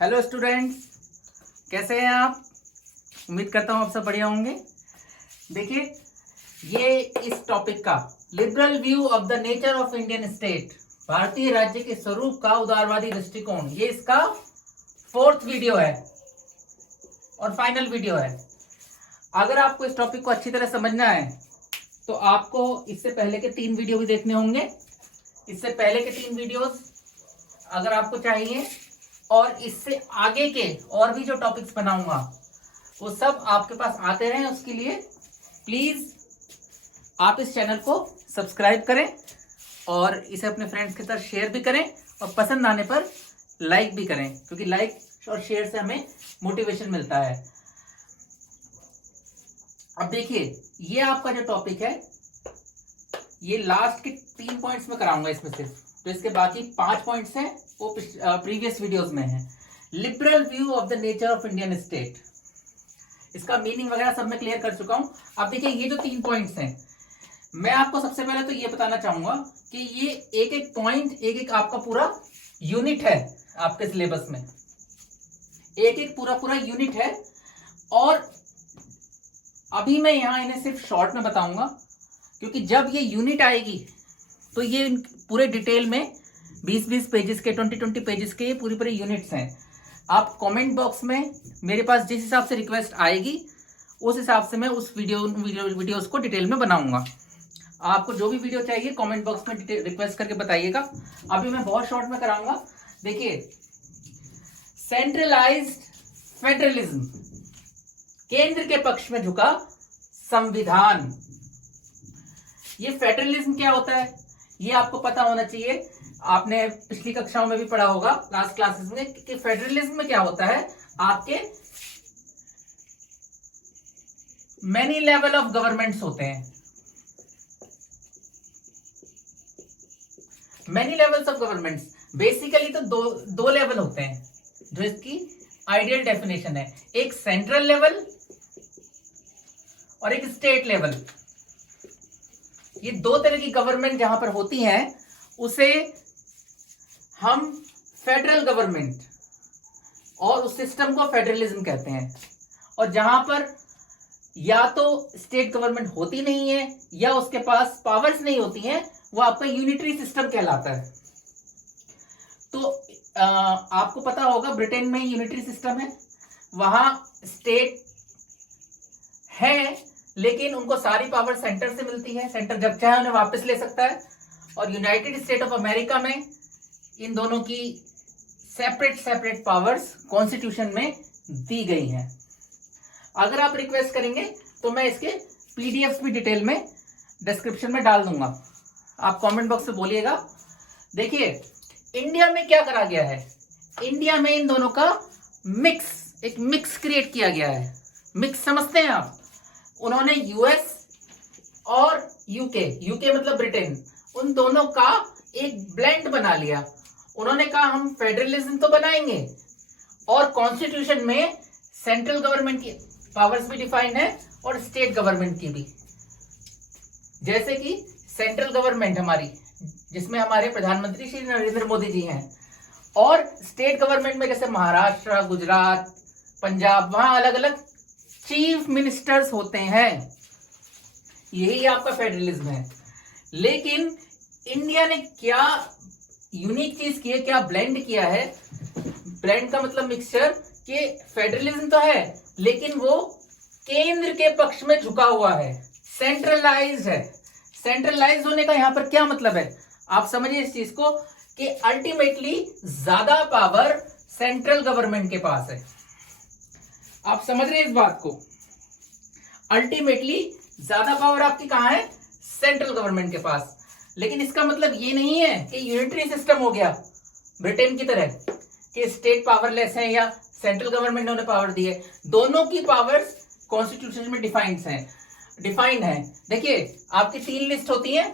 Hello students, कैसे हैं आप? उम्मीद करता हूँ आप सब बढ़िया होंगे। देखिए, ये इस टॉपिक का liberal view of the nature of Indian state, भारतीय राज्य के स्वरूप का उदारवादी दृष्टिकोण, ये इसका 4th वीडियो है और फाइनल वीडियो है। अगर आपको इस टॉपिक को अच्छी तरह समझना है तो आपको इससे पहले के 3 वीडियो भी देखने होंगे। इससे पहले के 3 वीडियोस अगर आपको चाहिए और इससे आगे के और भी जो टॉपिक्स बनाऊंगा वो सब आपके पास आते रहें, उसके लिए प्लीज आप इस चैनल को सब्सक्राइब करें और इसे अपने फ्रेंड्स के साथ शेयर भी करें और पसंद आने पर लाइक भी करें, क्योंकि लाइक और शेयर से हमें मोटिवेशन मिलता है। अब देखिए, ये आपका जो टॉपिक है ये लास्ट के 3 पॉइंट्स में कराऊंगा इसमें सिर्फ, तो इसके बाकी 5 पॉइंट्स हैं वो प्रीवियस वीडियोस में है। Liberal view of the nature of Indian state, इसका मीनिंग वगैरह सब मैं क्लियर कर चुका हूं। अब देखिए, ये जो 3 पॉइंट्स हैं, मैं आपको सबसे पहले तो ये बताना चाहूंगा कि ये एक एक पॉइंट, एक एक आपका पूरा यूनिट है आपके सिलेबस में, एक एक पूरा यूनिट है। और अभी मैं यहां इन्हें सिर्फ शॉर्ट में बताऊंगा, क्योंकि जब ये यूनिट आएगी तो ये पूरे डिटेल में 20-20 पेजेस के, 20-20 पेजेस के पूरी यूनिट्स हैं। आप कमेंट बॉक्स में मेरे पास जिस हिसाब से रिक्वेस्ट आएगी उस हिसाब से मैं उस वीडियोस को डिटेल में बनाऊंगा। आपको जो भी वीडियो चाहिए कमेंट बॉक्स में रिक्वेस्ट करके बताइएगा। अभी मैं बहुत शॉर्ट में कराऊंगा। देखिए, सेंट्रलाइज्ड फेडरलिज्म, केंद्र के पक्ष में झुका संविधान। ये फेडरलिज्म क्या होता है ये आपको पता होना चाहिए, आपने पिछली कक्षाओं में भी पढ़ा होगा, लास्ट क्लासेस में, कि फेडरलिज्म में क्या होता है, आपके मेनी लेवल ऑफ गवर्नमेंट्स होते हैं। Many levels of governments, basically तो दो लेवल होते हैं जो इसकी आइडियल डेफिनेशन है, एक सेंट्रल लेवल और एक स्टेट लेवल। ये 2 तरह की गवर्नमेंट जहां पर होती हैं उसे हम फेडरल गवर्नमेंट और उस सिस्टम को फेडरलिज्म कहते हैं। और जहां पर या तो स्टेट गवर्नमेंट होती नहीं है या उसके पास पावर्स नहीं होती हैं, वो आपका यूनिटरी सिस्टम कहलाता है। तो आपको पता होगा ब्रिटेन में यूनिटरी सिस्टम है, वहां स्टेट है लेकिन उनको सारी पावर सेंटर से मिलती है, सेंटर जब चाहे उन्हें वापस ले सकता है। और यूनाइटेड स्टेट ऑफ अमेरिका में इन दोनों की सेपरेट पावर्स कॉन्स्टिट्यूशन में दी गई हैं। अगर आप रिक्वेस्ट करेंगे तो मैं इसके पीडीएफ भी डिटेल में डिस्क्रिप्शन में डाल दूंगा, आप कमेंट बॉक्स में बोलिएगा। देखिए, इंडिया में क्या करा गया है, इंडिया में इन दोनों का एक मिक्स क्रिएट किया गया है। मिक्स समझते हैं आप? उन्होंने यूएस और यूके मतलब ब्रिटेन, उन दोनों का एक ब्लेंड बना लिया। उन्होंने कहा हम फेडरलिज्म तो बनाएंगे और कॉन्स्टिट्यूशन में सेंट्रल गवर्नमेंट की पावर्स भी डिफाइन है और स्टेट गवर्नमेंट की भी। जैसे कि सेंट्रल गवर्नमेंट हमारी, जिसमें हमारे प्रधानमंत्री श्री नरेंद्र मोदी जी हैं, और स्टेट गवर्नमेंट में जैसे महाराष्ट्र, गुजरात, पंजाब, वहां अलग अलग चीफ मिनिस्टर्स होते हैं। यही आपका फेडरलिज्म है। लेकिन इंडिया ने क्या यूनिक चीज की है, क्या ब्लेंड किया है? ब्लेंड का मतलब मिक्सचर, कि फेडरलिज्म तो है लेकिन वो केंद्र के पक्ष में झुका हुआ है, सेंट्रलाइज्ड है। सेंट्रलाइज्ड होने का यहां पर क्या मतलब है, आप समझिए इस चीज को, कि अल्टीमेटली ज्यादा पावर सेंट्रल गवर्नमेंट के पास है। आप समझ रहे हैं इस बात को? अल्टीमेटली ज्यादा पावर आपकी कहां है? सेंट्रल गवर्नमेंट के पास। लेकिन इसका मतलब ये नहीं है कि यूनिटरी सिस्टम हो गया ब्रिटेन की तरह, कि स्टेट पावरलेस है या सेंट्रल गवर्नमेंट ने उन्हें पावर दी है। दोनों की पावर्स कॉन्स्टिट्यूशन में डिफाइंड है। देखिए, आपकी 3 लिस्ट होती है,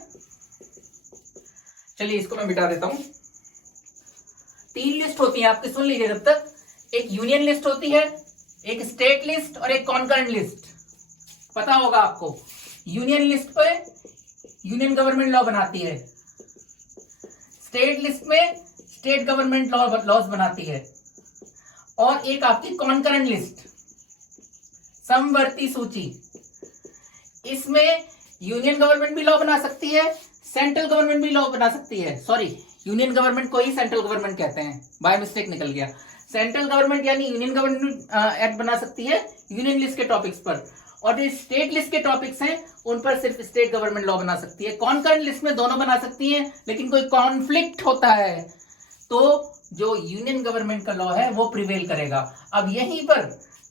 चलिए इसको मैं मिटा देता हूं। 3 लिस्ट होती है आपकी, सुन लीजिए जब तक। एक यूनियन लिस्ट होती है, एक स्टेट लिस्ट और एक कॉन्करेंट लिस्ट। पता होगा आपको, यूनियन लिस्ट पे यूनियन गवर्नमेंट लॉ बनाती है, स्टेट लिस्ट में स्टेट गवर्नमेंट लॉज बनाती है, और एक आपकी कॉन्करेंट लिस्ट, समवर्ती सूची। इसमें यूनियन गवर्नमेंट भी लॉ बना सकती है, सेंट्रल गवर्नमेंट भी लॉ बना सकती है। सॉरी, यूनियन गवर्नमेंट को ही सेंट्रल गवर्नमेंट कहते हैं, बाय मिस्टेक निकल गया। सेंट्रल गवर्नमेंट यानी यूनियन गवर्नमेंट एक्ट बना सकती है यूनियन लिस्ट के टॉपिक्स पर, और जो स्टेट लिस्ट के टॉपिक्स हैं उन पर सिर्फ स्टेट गवर्नमेंट लॉ बना सकती है। कॉन्करेंट लिस्ट में दोनों बना सकती हैं, लेकिन कोई कॉन्फ्लिक्ट होता है तो जो यूनियन गवर्नमेंट का लॉ है वो प्रिवेल करेगा। अब यहीं पर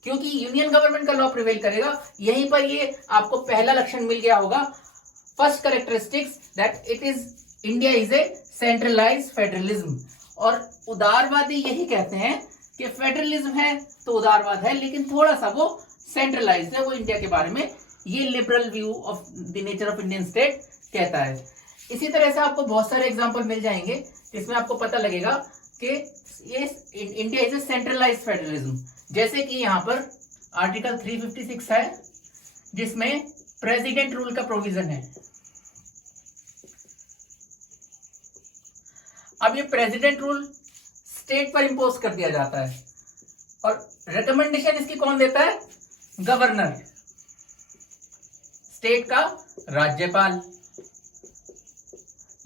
क्योंकि यूनियन गवर्नमेंट का लॉ प्रिवेल करेगा, यहीं पर ये आपको पहला लक्षण मिल गया होगा, first characteristics, that it is India is a centralised federalism. और उदारवादी यही कहते हैं कि फेडरलिज्म है तो उदारवाद है, लेकिन थोड़ा सा वो सेंट्रलाइज्ड है, वो इंडिया के बारे में ये liberal view of the nature of Indian state कहता है। इसी तरह से आपको बहुत सारे एग्जांपल मिल जाएंगे जिसमें आपको पता लगेगा कि ये India is a centralised federalism. जैसे कि यहाँ पर आर्टिकल 356 है जिसमें प्रेसिडेंट रूल का प्रोविजन है। अब ये प्रेसिडेंट रूल स्टेट पर इंपोज कर दिया जाता है और रिकमेंडेशन इसकी कौन देता है? गवर्नर, स्टेट का राज्यपाल।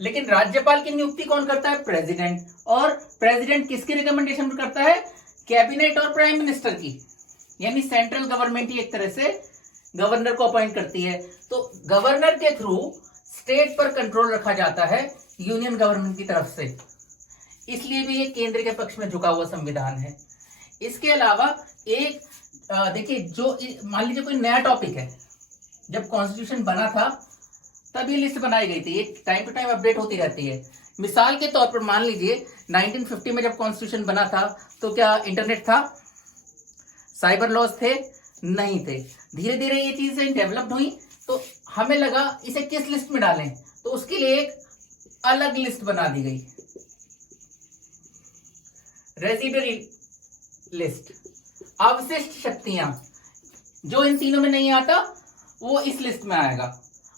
लेकिन राज्यपाल की नियुक्ति कौन करता है? प्रेसिडेंट। और प्रेसिडेंट किसकी रिकमेंडेशन करता है? कैबिनेट और प्राइम मिनिस्टर की, यानी सेंट्रल गवर्नमेंट ही एक तरह से गवर्नर को अपॉइंट करती है। तो गवर्नर के थ्रू स्टेट पर कंट्रोल रखा जाता है यूनियन गवर्नमेंट की तरफ से, इसलिए भी ये केंद्र के पक्ष में झुका हुआ संविधान है। इसके अलावा एक देखिए, जो मान लीजिए कोई नया टॉपिक है, जब कॉन्स्टिट्यूशन बना था तब ये लिस्ट बनाई गई थी, ये टाइम टू टाइम अपडेट होती रहती है। मिसाल के तौर पर मान लीजिए 1950 में जब कॉन्स्टिट्यूशन बना था तो क्या इंटरनेट था? साइबर लॉज थे? नहीं थे। धीरे धीरे ये चीजें डेवलप्ड हुई तो हमें लगा इसे किस लिस्ट में डालें, तो उसके लिए एक अलग लिस्ट बना दी गई, रेसिडुअरी लिस्ट। अवशिष्ट शक्तियां, जो इन तीनों में नहीं आता वो इस लिस्ट में आएगा,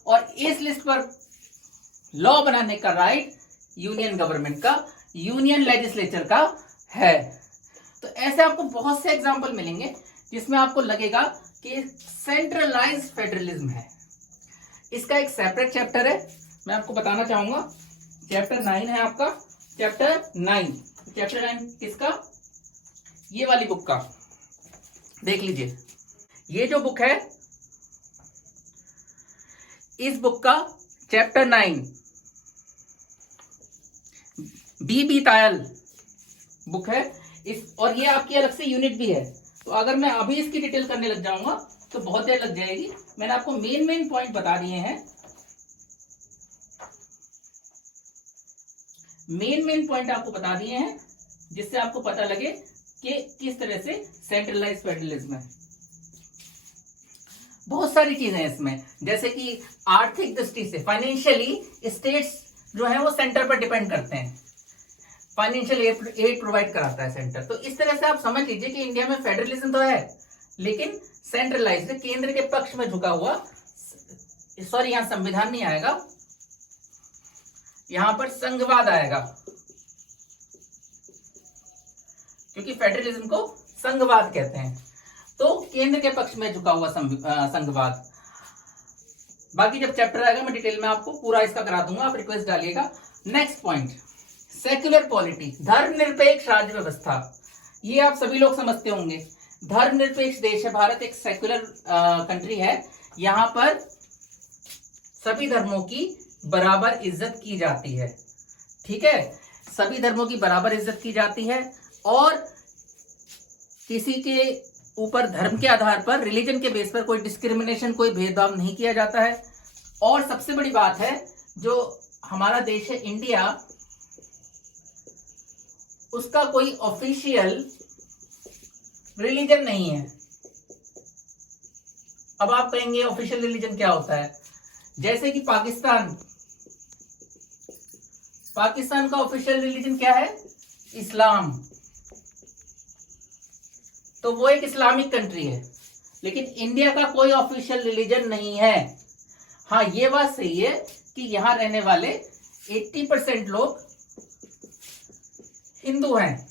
और इस लिस्ट पर लॉ बनाने का राइट यूनियन गवर्नमेंट का, यूनियन लेजिस्लेचर का है। तो ऐसे आपको बहुत से एग्जांपल मिलेंगे जिसमें आपको लगेगा कि सेंट्रलाइज्ड फेडरलिज्म है। इसका एक सेपरेट चैप्टर है, मैं आपको बताना चाहूंगा। चैप्टर 9 है आपका, चैप्टर 9। चैप्टर 9 किसका? ये वाली बुक का। देख लीजिए, ये जो बुक है, इस बुक का चैप्टर 9 बी तायल बुक है इस, और ये आपकी अलग से यूनिट भी है। तो अगर मैं अभी इसकी डिटेल करने लग जाऊंगा तो बहुत देर लग जाएगी। मैंने आपको मेन पॉइंट बता दिए हैं, मेन पॉइंट आपको बता दिए हैं, जिससे आपको पता लगे कि किस तरह से सेंट्रलाइज्ड फेडरलिज्म है। बहुत सारी चीजें हैं इसमें, जैसे कि आर्थिक दृष्टि से फाइनेंशियली स्टेट्स जो है वो सेंटर पर डिपेंड करते हैं, फाइनेंशियल एड प्रोवाइड कराता है सेंटर। तो इस तरह से आप समझ लीजिए कि इंडिया में फेडरलिज्म तो है लेकिन सेंट्रलाइज्ड, केंद्र के पक्ष में झुका हुआ। सॉरी, यहां संविधान नहीं आएगा, यहां पर संघवाद आएगा, क्योंकि फेडरलिज्म को संघवाद कहते हैं। तो केंद्र के पक्ष में झुका हुआ संघवाद। बाकी जब चैप्टर आएगा मैं डिटेल में आपको पूरा इसका करा दूंगा, आप रिक्वेस्ट डालिएगा। नेक्स्ट पॉइंट, सेक्युलर पॉलिटी, धर्मनिरपेक्ष राज्य व्यवस्था। ये आप सभी लोग समझते होंगे, धर्मनिरपेक्ष देश है भारत, एक सेक्युलर कंट्री है। यहां पर सभी धर्मों की बराबर इज्जत की जाती है, ठीक है, सभी धर्मों की बराबर इज्जत की जाती है, और किसी के ऊपर धर्म के आधार पर, रिलीजन के बेस पर कोई डिस्क्रिमिनेशन, कोई भेदभाव नहीं किया जाता है। और सबसे बड़ी बात है, जो हमारा देश है इंडिया, उसका कोई ऑफिशियल रिलीजन नहीं है। अब आप कहेंगे ऑफिशियल रिलीजन क्या होता है? जैसे कि पाकिस्तान का ऑफिशियल रिलीजन क्या है? इस्लाम। तो वो एक इस्लामिक कंट्री है, लेकिन इंडिया का कोई ऑफिशियल रिलीजन नहीं है। हाँ, ये बात सही है कि यहां रहने वाले 80% लोग हिंदू हैं,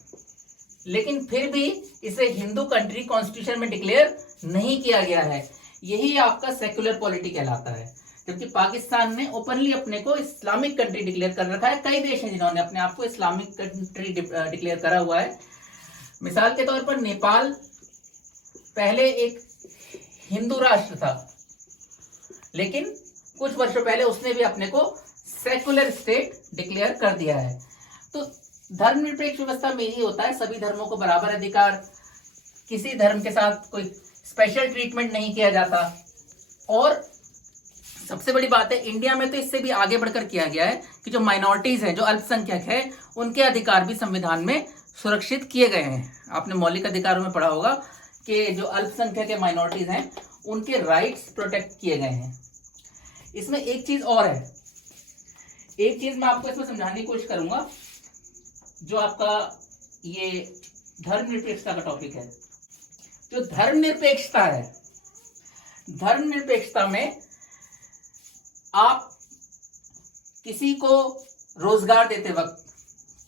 लेकिन फिर भी इसे हिंदू कंट्री कॉन्स्टिट्यूशन में डिक्लेयर नहीं किया गया है। यही आपका सेक्युलर पॉलिटी कहलाता है, क्योंकि पाकिस्तान ने ओपनली अपने को इस्लामिक कंट्री डिक्लेयर कर रखा है। कई देश हैं जिन्होंने अपने आप को इस्लामिक कंट्री डिक्लेयर करा हुआ है। मिसाल के तौर पर नेपाल पहले एक हिंदू राष्ट्र था, लेकिन कुछ वर्षों पहले उसने भी अपने को सेक्युलर स्टेट डिक्लेयर कर दिया है। तो धर्मनिरपेक्ष व्यवस्था में यही होता है, सभी धर्मों को बराबर अधिकार, किसी धर्म के साथ कोई स्पेशल ट्रीटमेंट नहीं किया जाता। और सबसे बड़ी बात है, इंडिया में तो इससे भी आगे बढ़कर किया गया है कि जो माइनॉरिटीज हैं, जो अल्पसंख्यक है, उनके अधिकार भी संविधान में सुरक्षित किए गए हैं। आपने मौलिक अधिकारों में पढ़ा होगा कि जो अल्पसंख्यक के माइनॉरिटीज हैं, उनके राइट्स प्रोटेक्ट किए गए हैं। इसमें एक चीज और है, एक चीज मैं आपको इसमें समझाने की कोशिश करूंगा, जो आपका ये धर्मनिरपेक्षता का टॉपिक है। जो धर्मनिरपेक्षता है, धर्मनिरपेक्षता में आप किसी को रोजगार देते वक्त,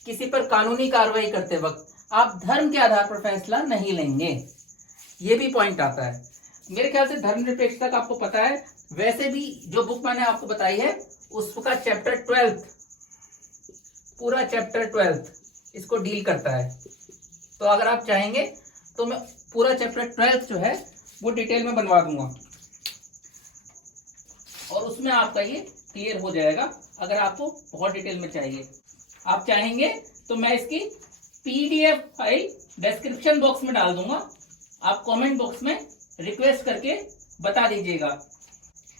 किसी पर कानूनी कार्रवाई करते वक्त आप धर्म के आधार पर फैसला नहीं लेंगे। ये भी पॉइंट आता है। मेरे ख्याल से धर्मनिरपेक्षता का आपको पता है। वैसे भी जो बुक मैंने आपको बताई है उसका चैप्टर 12, पूरा चैप्टर 12 इसको डील करता है। तो अगर आप चाहेंगे तो मैं पूरा चैप्टर 12 जो है वो डिटेल में बनवा दूंगा और उसमें आपका ये क्लियर हो जाएगा। अगर आपको बहुत डिटेल में चाहिए, आप चाहेंगे तो मैं इसकी PDF फाइल डिस्क्रिप्शन बॉक्स में डाल दूंगा, आप कमेंट बॉक्स में रिक्वेस्ट करके बता दीजिएगा।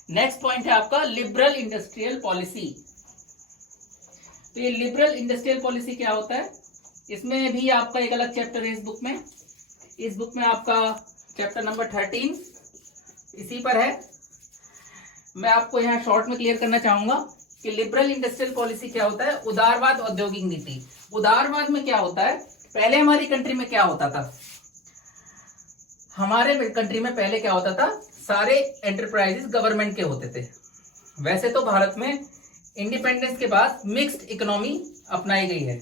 नेक्स्ट पॉइंट है आपका लिबरल इंडस्ट्रियल पॉलिसी। तो ये लिबरल इंडस्ट्रियल पॉलिसी क्या होता है, इसमें भी आपका एक अलग चैप्टर है इस बुक में। इस बुक में आपका चैप्टर नंबर 13 इसी पर है। मैं आपको यहाँ शॉर्ट में क्लियर करना चाहूंगा कि लिबरल इंडस्ट्रियल पॉलिसी क्या होता है। उदारवाद औद्योगिक नीति। उदारवाद में क्या होता है, पहले हमारी कंट्री में क्या होता था, हमारे कंट्री में पहले क्या होता था, सारे एंटरप्राइजेस गवर्नमेंट के होते थे। वैसे तो भारत में इंडिपेंडेंस के बाद मिक्स्ड इकोनॉमी अपनाई गई है,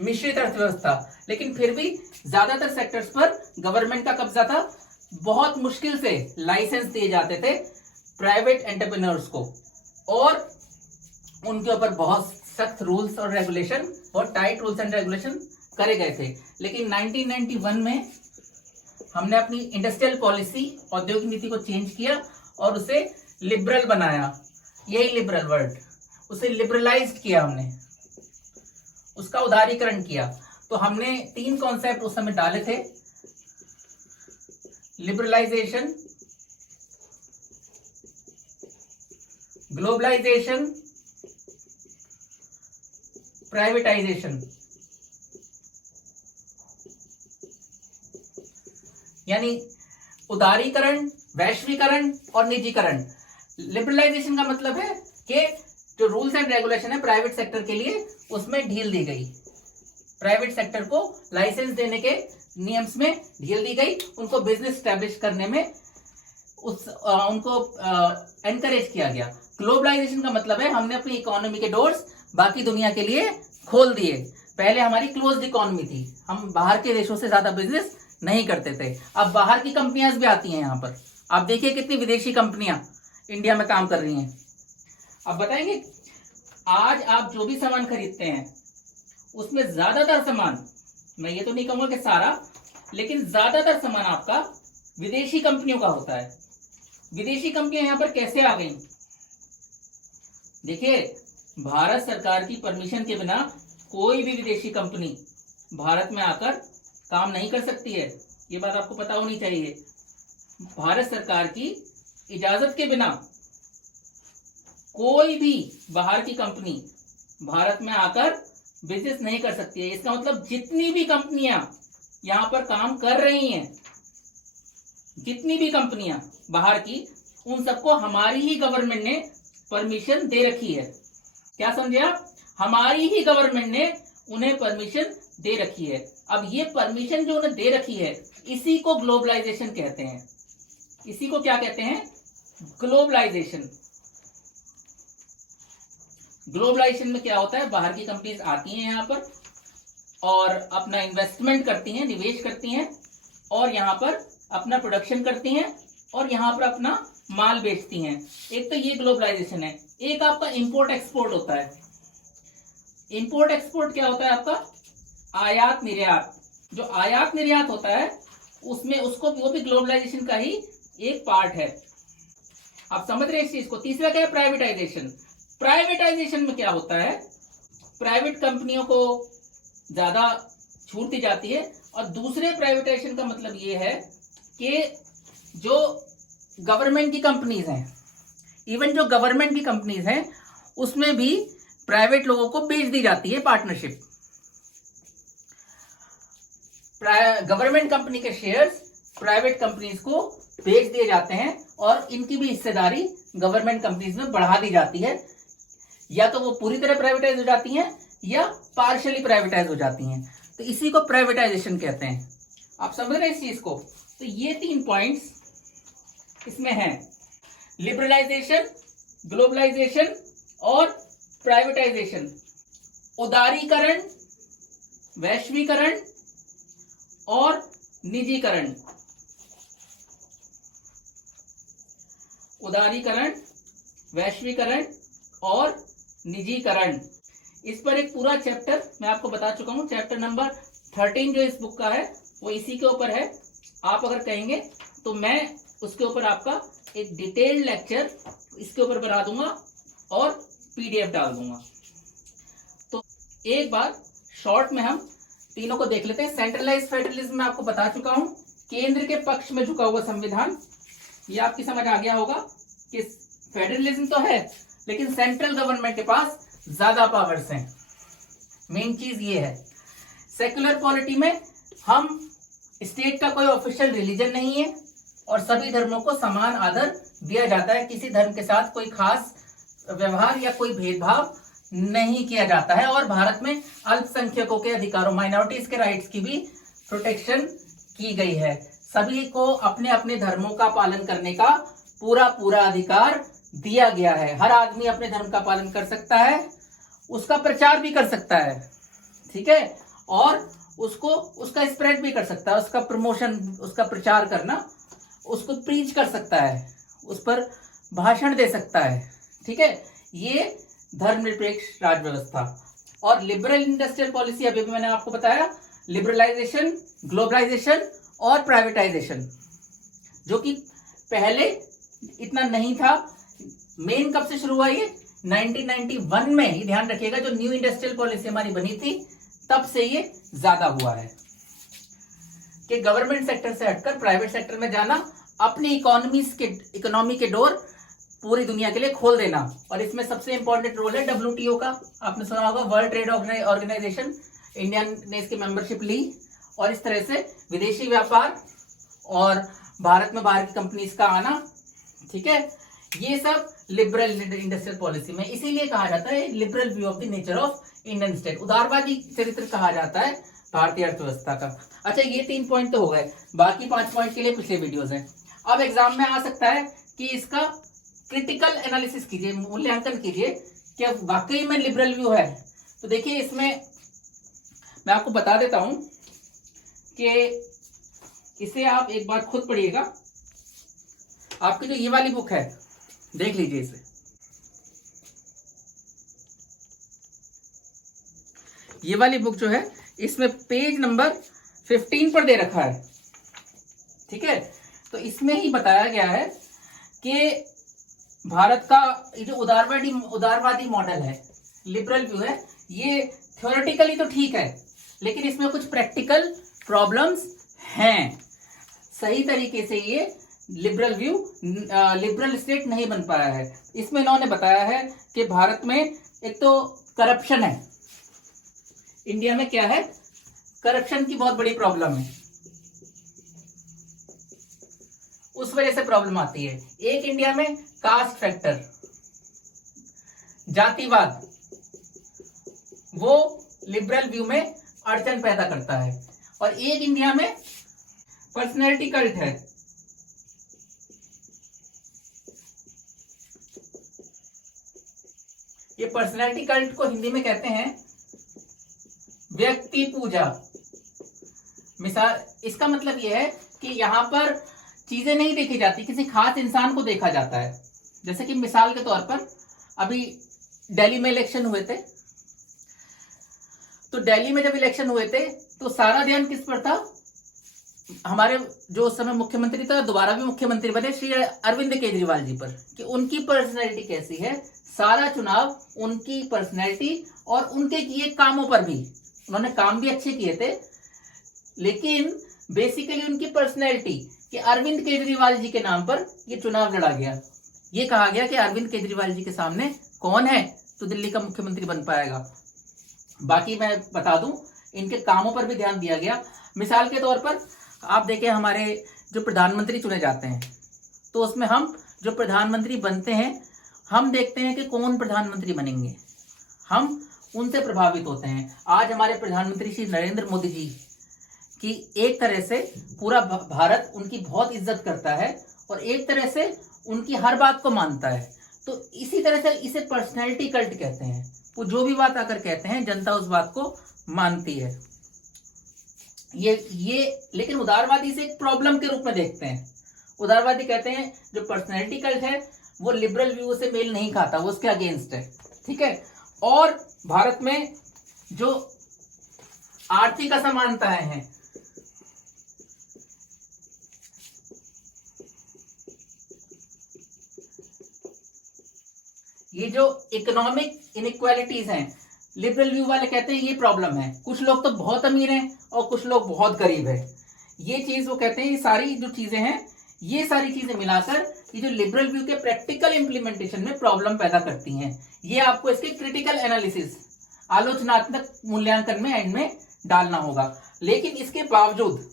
मिश्रित अर्थव्यवस्था, लेकिन फिर भी ज्यादातर सेक्टर्स पर गवर्नमेंट का कब्जा था। बहुत मुश्किल से लाइसेंस दिए जाते थे प्राइवेट एंटरप्रेन्योर्स को, और उनके ऊपर बहुत सख्त रूल्स और रेगुलेशन, बहुत टाइट रूल्स एंड रेगुलेशन करे गए थे। लेकिन 1991 में हमने अपनी इंडस्ट्रियल पॉलिसी, औद्योगिक नीति को चेंज किया और उसे लिबरल बनाया। यही लिबरल वर्ड, उसे लिबरलाइज्ड किया हमने, उसका उदारीकरण किया। तो हमने 3 कॉन्सेप्ट उस समय डाले थे, लिबरलाइजेशन, ग्लोबलाइजेशन, प्राइवेटाइजेशन। यानी उदारीकरण, वैश्वीकरण और निजीकरण। लिबरलाइजेशन का मतलब है कि जो रूल्स एंड रेगुलेशन है प्राइवेट सेक्टर के लिए, उसमें ढील दी गई। प्राइवेट सेक्टर को लाइसेंस देने के नियम्स में ढील दी गई, उनको बिजनेस स्टैब्लिश करने में उनको एनकरेज किया गया। ग्लोबलाइजेशन का मतलब है हमने अपनी इकोनॉमी के डोर्स बाकी दुनिया के लिए खोल दिए। पहले हमारी क्लोज्ड इकोनॉमी थी, हम बाहर के देशों से ज्यादा बिजनेस नहीं करते थे। अब बाहर की कंपनियां भी आती हैं यहाँ पर। आप देखिए कितनी विदेशी कंपनियां इंडिया में काम कर रही हैं। अब बताएंगे, आज आप जो भी सामान खरीदते हैं उसमें ज्यादातर सामान, मैं ये तो नहीं कहूंगा कि सारा, लेकिन ज्यादातर सामान आपका विदेशी कंपनियों का होता है। विदेशी कंपनियां यहां पर कैसे आ गई? देखिए, भारत सरकार की परमिशन के बिना कोई भी विदेशी कंपनी भारत में आकर काम नहीं कर सकती है, ये बात आपको पता होनी चाहिए। भारत सरकार की इजाजत के बिना कोई भी बाहर की कंपनी भारत में आकर बिजनेस नहीं कर सकती है। इसका मतलब जितनी भी कंपनियां यहां पर काम कर रही हैं, जितनी भी कंपनियां बाहर की, उन सबको हमारी ही गवर्नमेंट ने परमिशन दे रखी है। क्या समझे आप? हमारी ही गवर्नमेंट ने उन्हें परमिशन दे रखी है। अब ये परमिशन जो उन्हें दे रखी है, इसी को ग्लोबलाइजेशन कहते हैं। इसी को क्या कहते हैं? ग्लोबलाइजेशन। ग्लोबलाइजेशन में क्या होता है, बाहर की कंपनीज आती हैं यहाँ पर और अपना इन्वेस्टमेंट करती हैं, निवेश करती हैं, और यहाँ पर अपना प्रोडक्शन करती हैं और यहाँ पर अपना माल बेचती हैं। एक तो ये ग्लोबलाइजेशन है। एक आपका इंपोर्ट एक्सपोर्ट होता है। इंपोर्ट एक्सपोर्ट क्या होता है आपका? आयात निर्यात। जो आयात निर्यात होता है उसमें उसको वो भी ग्लोबलाइजेशन का ही एक पार्ट है। आप समझ रहे हैं इस चीज को। तीसरा क्या है? प्राइवेटाइजेशन। प्राइवेटाइजेशन में क्या होता है? प्राइवेट कंपनियों को ज्यादा छूट दी जाती है। और दूसरे प्राइवेटाइजेशन का मतलब ये है कि जो गवर्नमेंट की कंपनीज हैं, इवन जो गवर्नमेंट की कंपनीज हैं उसमें भी प्राइवेट लोगों को बेच दी जाती है पार्टनरशिप। गवर्नमेंट कंपनी के शेयर्स प्राइवेट कंपनीज को बेच दिए जाते हैं और इनकी भी हिस्सेदारी गवर्नमेंट कंपनीज में बढ़ा दी जाती है। या तो वो पूरी तरह प्राइवेटाइज हो जाती हैं या पार्शियली प्राइवेटाइज हो जाती हैं। तो इसी को प्राइवेटाइजेशन कहते हैं। आप समझ रहे हैं इस चीज को। तो ये 3 पॉइंट्स इसमें हैं, लिबरलाइजेशन, ग्लोबलाइजेशन और प्राइवेटाइजेशन। उदारीकरण, वैश्वीकरण और निजीकरण। उदारीकरण, वैश्वीकरण और निजीकरण। इस पर एक पूरा चैप्टर मैं आपको बता चुका हूं। चैप्टर नंबर 13 जो इस बुक का है वो इसी के ऊपर है। आप अगर कहेंगे तो मैं उसके ऊपर आपका एक डिटेल्ड लेक्चर इसके ऊपर बना दूंगा और पीडीएफ डाल दूंगा। तो एक बार शॉर्ट में हम तीनों को देख लेते हैं। सेंट्रलाइज फेडरलिज्म में आपको बता चुका हूं, केंद्र के पक्ष में झुका हुआ संविधान। ये आपकी समझ आ गया होगा कि फेडरलिज्म तो है लेकिन सेंट्रल गवर्नमेंट के पास ज्यादा पावर्स हैं। मेन चीज ये है। सेक्युलर पॉलिटी में हम स्टेट का कोई ऑफिशियल रिलीजन नहीं है और सभी धर्मों को समान आदर दिया जाता है। किसी धर्म के साथ कोई खास व्यवहार या कोई भेदभाव नहीं किया जाता है। और भारत में अल्पसंख्यकों के अधिकारों, माइनॉरिटीज के राइट्स की भी प्रोटेक्शन की गई है। सभी को अपने अपने धर्मों का पालन करने का पूरा पूरा अधिकार दिया गया है। हर आदमी अपने धर्म का पालन कर सकता है, उसका प्रचार भी कर सकता है, ठीक है, और उसको उसका स्प्रेड भी कर सकता है, उसका प्रमोशन, उसका प्रचार करना, उसको प्रीच कर सकता है, उस पर भाषण दे सकता है, ठीक है। ये धर्मनिरपेक्ष राज व्यवस्था। और लिबरल इंडस्ट्रियल पॉलिसी अभी भी मैंने आपको बताया, लिबरलाइजेशन, ग्लोबलाइजेशन और प्राइवेटाइजेशन, जो कि पहले इतना नहीं था। मेन कब से शुरू हुआ ये? 1991 में ही, ध्यान रखिएगा, जो न्यू इंडस्ट्रियल पॉलिसी हमारी बनी थी तब से ये ज्यादा हुआ है कि गवर्नमेंट सेक्टर से हटकर प्राइवेट सेक्टर में जाना, अपनी इकोनॉमी के डोर पूरी दुनिया के लिए खोल देना। और इसमें सबसे इंपॉर्टेंट रोल है डब्ल्यूटीओ का। आपने सुना होगा, वर्ल्ड ट्रेड ऑर्गेनाइजेशन। इंडिया ने इसकी मेंबरशिप ली और इस तरह से विदेशी व्यापार और भारत में बाहर की कंपनीज का आना, ठीक है, ये सब लिबरल इंडस्ट्रियल पॉलिसी में। इसीलिए कहा जाता है liberal view of the nature of Indian state, उदारवादी चरित्र कहा जाता है भारतीय अर्थव्यवस्था का। अच्छा, ये 3 पॉइंट तो हो गए, बाकी 5 पॉइंट के लिए पिछले वीडियोस हैं। अब एग्जाम में आ सकता है कि इसका क्रिटिकल एनालिसिस कीजिए, मूल्यांकन कीजिए कि वाकई में लिबरल व्यू है। तो देखिए, इसमें मैं आपको बता देता हूं कि इसे आप एक बार खुद पढ़िएगा। आपकी जो ये वाली बुक है, देख लीजिए इसे। ये वाली बुक जो है, इसमें पेज नंबर 15 पर दे रखा है, ठीक है। तो इसमें ही बताया गया है कि भारत का ये जो उदारवादी मॉडल है, लिबरल व्यू है, ये थ्योरेटिकली तो ठीक है लेकिन इसमें कुछ प्रैक्टिकल प्रॉब्लम्स हैं। सही तरीके से ये लिबरल व्यू, लिबरल स्टेट नहीं बन पाया है। इसमें इन्होंने बताया है कि भारत में एक तो करप्शन है, इंडिया में क्या है, करप्शन की बहुत बड़ी प्रॉब्लम है, उस वजह से प्रॉब्लम आती है। एक इंडिया में कास्ट फैक्टर, जातिवाद, वो लिबरल व्यू में अड़चन पैदा करता है। और एक इंडिया में पर्सनैलिटी कल्ट है, ये पर्सनैलिटी कल्ट को हिंदी में कहते हैं व्यक्ति पूजा। मिसाल, इसका मतलब यह है कि यहाँ पर चीजें नहीं देखी जाती, किसी खास इंसान को देखा जाता है। जैसे कि मिसाल के तौर पर अभी दिल्ली में इलेक्शन हुए थे, तो दिल्ली में जब इलेक्शन हुए थे तो सारा ध्यान किस पर था? हमारे जो उस समय मुख्यमंत्री था, दोबारा भी मुख्यमंत्री बने, श्री अरविंद केजरीवाल जी पर, कि उनकी पर्सनैलिटी कैसी है। सारा चुनाव उनकी पर्सनैलिटी और उनके किए कामों पर भी, उन्होंने काम भी अच्छे किए थे, लेकिन बेसिकली उनकी पर्सनैलिटी कि अरविंद केजरीवाल जी के नाम पर ये चुनाव लड़ा गया। ये कहा गया कि अरविंद केजरीवाल जी के सामने कौन है तो दिल्ली का मुख्यमंत्री बन पाएगा। बाकी मैं बता दूं, इनके कामों पर भी ध्यान दिया गया। मिसाल के तौर पर आप देखें, हमारे जो प्रधानमंत्री चुने जाते हैं तो उसमें हम जो प्रधानमंत्री बनते हैं, हम देखते हैं कि कौन प्रधानमंत्री बनेंगे, हम उनसे प्रभावित होते हैं। आज हमारे प्रधानमंत्री श्री नरेंद्र मोदी जी की एक तरह से पूरा भारत उनकी बहुत इज्जत करता है और एक तरह से उनकी हर बात को मानता है। तो इसी तरह से इसे पर्सनैलिटी कल्ट कहते हैं। वो जो भी बात आकर कहते हैं, जनता उस बात को मानती है। ये लेकिन उदारवादी से एक प्रॉब्लम के रूप में देखते हैं। उदारवादी कहते हैं जो पर्सनैलिटी कल्ट है वो लिबरल व्यू से मेल नहीं खाता, वो उसके अगेंस्ट है। ठीक है। और भारत में जो आर्थिक असमानताएं हैं, ये जो इकोनॉमिक इनइक्वालिटीज हैं, लिबरल व्यू वाले कहते हैं ये प्रॉब्लम है। कुछ लोग तो बहुत अमीर हैं और कुछ लोग बहुत गरीब है। ये चीज वो कहते हैं, ये सारी जो चीजें हैं, ये सारी चीजें मिलाकर ये जो लिबरल व्यू के प्रैक्टिकल इंप्लीमेंटेशन में प्रॉब्लम पैदा करती हैं। ये आपको इसके क्रिटिकल एनालिसिस, आलोचनात्मक मूल्यांकन में एंड में डालना होगा। लेकिन इसके बावजूद,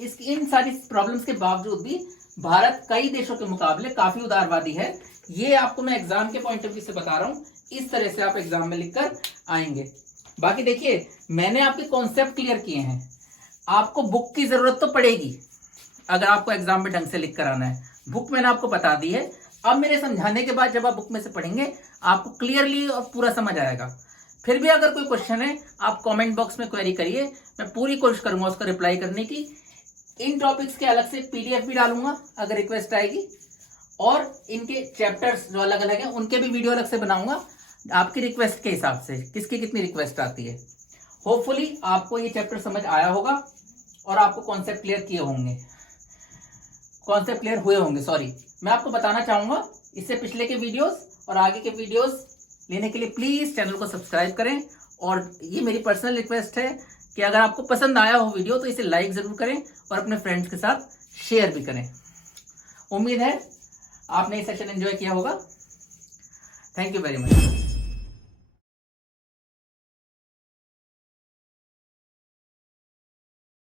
इन सारी प्रॉब्लम्स के बावजूद भी भारत कई देशों के मुकाबले काफी उदारवादी है। ये आपको मैं एग्जाम के पॉइंट ऑफ व्यू से बता रहा हूं, इस तरह से आप एग्जाम में लिखकर आएंगे। बाकी देखिए, मैंने आपके कॉन्सेप्ट क्लियर किए हैं। आपको बुक की जरूरत तो पड़ेगी अगर आपको एग्जाम में ढंग से लिख कर आना है। बुक मैंने आपको बता दी है। अब मेरे समझाने के बाद जब आप बुक में से पढ़ेंगे आपको क्लियरली और पूरा समझ आएगा। फिर भी अगर कोई क्वेश्चन है आप कमेंट बॉक्स में क्वेरी करिए, मैं पूरी कोशिश करूंगा उसका रिप्लाई करने की। इन टॉपिक्स के अलग से पीडीएफ भी डालूंगा अगर रिक्वेस्ट आएगी, और इनके चैप्टर्स जो अलग अलग हैं उनके भी वीडियो अलग से बनाऊंगा आपकी रिक्वेस्ट के हिसाब से, किसकी कितनी रिक्वेस्ट आती है। होपफुली आपको ये चैप्टर समझ आया होगा और आपको कॉन्सेप्ट क्लियर किए होंगे, कॉन्सेप्ट क्लियर हुए होंगे। सॉरी, मैं आपको बताना चाहूंगा इससे पिछले के वीडियोस और आगे के वीडियोस लेने के लिए प्लीज चैनल को सब्सक्राइब करें। और ये मेरी पर्सनल रिक्वेस्ट है कि अगर आपको पसंद आया हो वीडियो तो इसे लाइक जरूर करें और अपने फ्रेंड्स के साथ शेयर भी करें। उम्मीद है आपने ये सेशन एंजॉय किया होगा। Thank you very much.